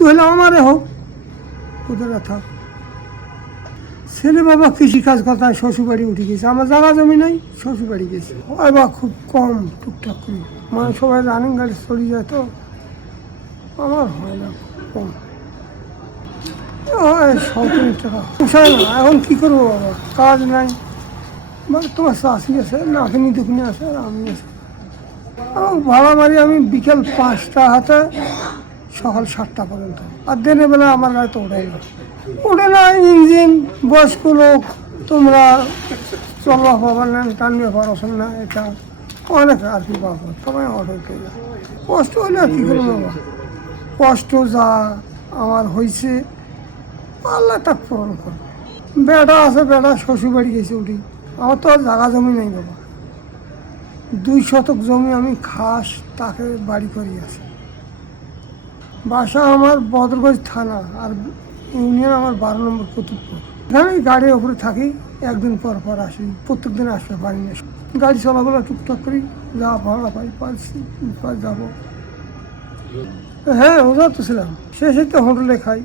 মৃত্যু হলে আমারে হোক, ওদের থাক। ছেলে বাবা কৃষি কাজ কথা শ্বশুর বাড়ি উঠে গেছে, আমার জায়গা জমি নাই, শ্বশুর বাড়ি গেছে। হয় বা খুব কম টুকটাক করি, মানে সবাই রানিং গাড়ি চলে যায়, তো আমার হয় না, খুব কম হয়। 100 টাকা পোষায় না। এখন কী করবো বাবা, কাজ নাই, মানে তোমার চাষি আছে, নাকিনি দুকিনি আছে, আর আমি আছে। ভাড়া মারি আমি বিকেল 5টা হাতে সকাল 7টা পর্যন্ত, আর দিনের বেলা আমার গাড়ি তো ওঠে না ইঞ্জিন। বয়স্ক লোক, তোমরা চলবা পাবার না, টানবে পারছেন না, এটা অনেক আর কি পাবো, সবাই অটো কেনা কষ্ট হলে আর কী করবো বাবা। কষ্ট যা আমার হয়েছে আল্লাহ তা পূরণ করবে। বেটা আছে, বেটা শ্বশুর বাড়ি গেছে উঠি, আমার তো আর জায়গা জমি নেই বাবা। 2 শতক জমি আমি খাস তাকে বাড়ি করে আছি। বাসা আমার বদরগঞ্জ থানা, আর ইউনিয়ন আমার 12 নম্বর কুতুবপুর। এখানে গাড়ির ওপরে থাকি, একদিন পর পর আসি, প্রত্যেক দিন আসলে পারি না। গাড়ি চলাফেরা টুকটাক করি, যা ভাড়া পাই পাচ্ছি যাবো। হ্যাঁ, ওজা তো ছিলাম, শেষে তো হোটেলে খাই,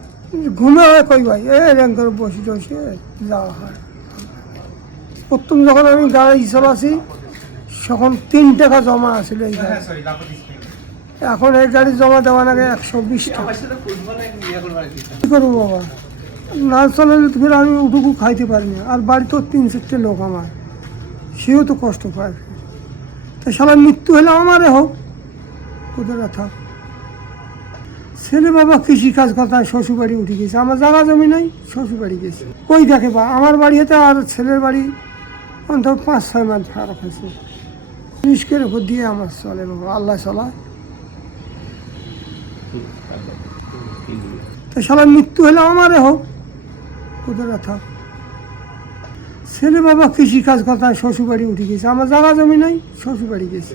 ঘুমে হয় কই ভাই, র্যাঙ্ক করে বসে টসে যাওয়া হয়। প্রথম যখন আমি গাড়ি চালাছি তখন 3 টাকা জমা আছিল এই গাড়ি, এখন এই গাড়ি জমা দেওয়া লাগে 120 টাকা। কী করবো বাবা, না চলালে তো ফের আমি উঠুকু খাইতে পারি না, আর বাড়িতেও 3-4টে লোক আমার, সেও তো কষ্ট পায়। তা সারা মৃত্যু হলে আমারে হোক, ওদের থাক। ছেলে বাবা কৃষি কাজ কথা শ্বশুর বাড়ি উঠে গেছে, আমার জায়গা জমি নাই, শ্বশুর বাড়ি গেছে। কই দেখে বা আমার বাড়ি হতে আর ছেলের বাড়ি অন্তত 5-6 মাইল ফারাক হয়েছে। রিস্কের উপর দিয়ে আমার চলে বাবা, আল্লাহ চলা। তা সারা মৃত্যু হলে আমারে হোক, ওদের থাক। ছেলে বাবা কৃষি কাজ কথা শ্বশুর বাড়ি উঠে গেছে, আমার জায়গা জমি নাই, শ্বশুর বাড়ি গেছে।